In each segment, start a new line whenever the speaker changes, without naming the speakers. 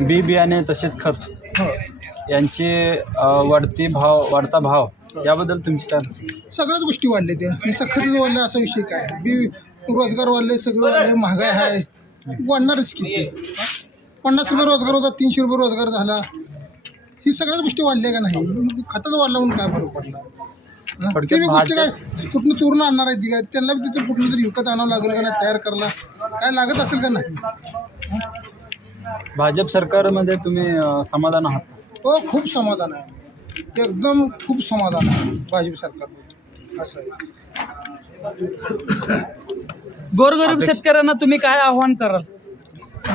बी बियाणे तसेच खत यांचे वाढती भाव वाढता भाव याबद्दल तुमची काय
सगळ्याच गोष्टी वाढल्या त्या. नुसतं खरेदी वाढलं असा विषय काय? आहे? बी रोजगार वाढले सगळं वाढले महागाई आहे वाढणारच किती पन्नास रुपये रोजगार होता तीनशे रुपये रोजगार झाला. ही सगळ्याच गोष्टी वाढल्या का नाही? खतच वाढला म्हणून काय फरक पडला? गोष्टी काय कुठनं चोरून आणणार आहेत ती काय? त्यांना तिथं कुठलं तरी विकत आणावं लागेल का नाही? तयार करायला? काय लागत असेल का नाही?
भाजप सरकारमध्ये तुम्ही अ, समाधान आहात
हो खूप समाधान आहे. एकदम खूप समाधान आहे भाजप सरकारबद्दल असं आहे.
गोरगरीब शेतकऱ्यांना तुम्ही काय आव्हान कराल?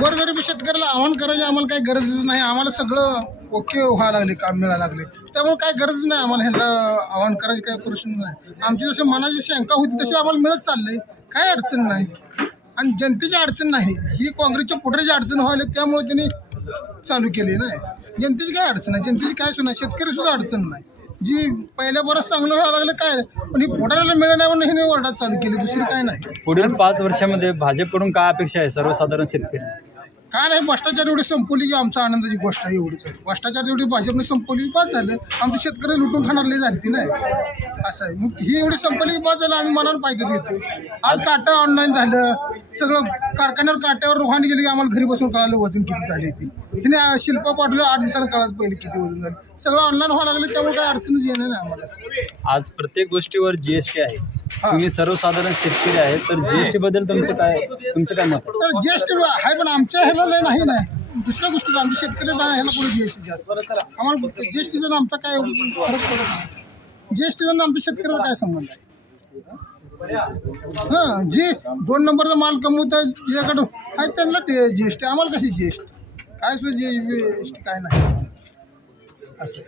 गोरगरीब शेतकऱ्याला आव्हान करायची आम्हाला काही गरजच नाही. आम्हाला सगळं ओके व्हायला लागले काम मिळायला लागले. त्यामुळे काय गरज नाही आम्हाला ह्यांना आव्हान करायची काही प्रश्न नाही. आमची जशी मनाची शंका होती तशी आम्हाला मिळत चाललंय काय अडचण नाही. आणि जनतेची अडचण नाही. ही काँग्रेसच्या पोटऱ्याची अडचण व्हायला त्यामुळे त्यांनी चालू केली नाही. जनतेची काय अडचण आहे जनतेची काय सुद्धा शेतकरी सुद्धा अडचण नाही. जी पहिल्या बरंच चांगलं व्हायला लागलं काय? पण ही पोटाला मिळणार नाही म्हणून हिने ओरडात चालू केली. दुसरी काय नाही.
पुढील पाच वर्षामध्ये भाजपकडून काय अपेक्षा आहे सर्वसाधारण शेतकरी?
काय नाही भ्रष्टाचार एवढी संपवली की आमचा आनंदाची गोष्ट आहे एवढीच. आहे भ्ष्टाचार एवढी भाजपने संपवली बाद झालं. आमचे शेतकरी लुटून खाणारले झाली ती नाही. असं आहे. मग ही एवढी संपवली की बाद झालं आम्ही मनानं पाहिजे देतो आज काटा ऑनलाईन झालं. सगळं कारखान्यावर काट्यावर रोहाणी गेली की आम्हाला घरी बसून कळालं वजन किती झाले ती. हिने शिल्पा पाठवलं आठ दिवसांना कळायचं पहिले किती वजन झालं. सगळं ऑनलाईन व्हायला लागलं त्यामुळे काय अडचणच येणार नाही आम्हाला.
आज प्रत्येक गोष्टीवर जीएसटी आहे. तुम्ही सर्वसाधारण शेतकरी आहे तर जीएसटी बद्दल तुमचं काय तुमचं काय मत
जीएसटी आहे पण आमच्या ह्याला लय नाही नाही दुसऱ्या गोष्टीचं आमच्या शेतकरी ह्याला पुढे जीएसटी जास्त. आम्हाला जीएसटीचा आमचा काय फरक पडत नाही. जीएसटीचा आमच्या शेतकऱ्याचा काय संबंध आहे? हां जे दोन नंबरचा माल कमवत ज्याकडं आहे त्यांना जी एस टी आम्हाला कशी जी एस टी काय सुद्धा जी एस टी काय नाही. असं.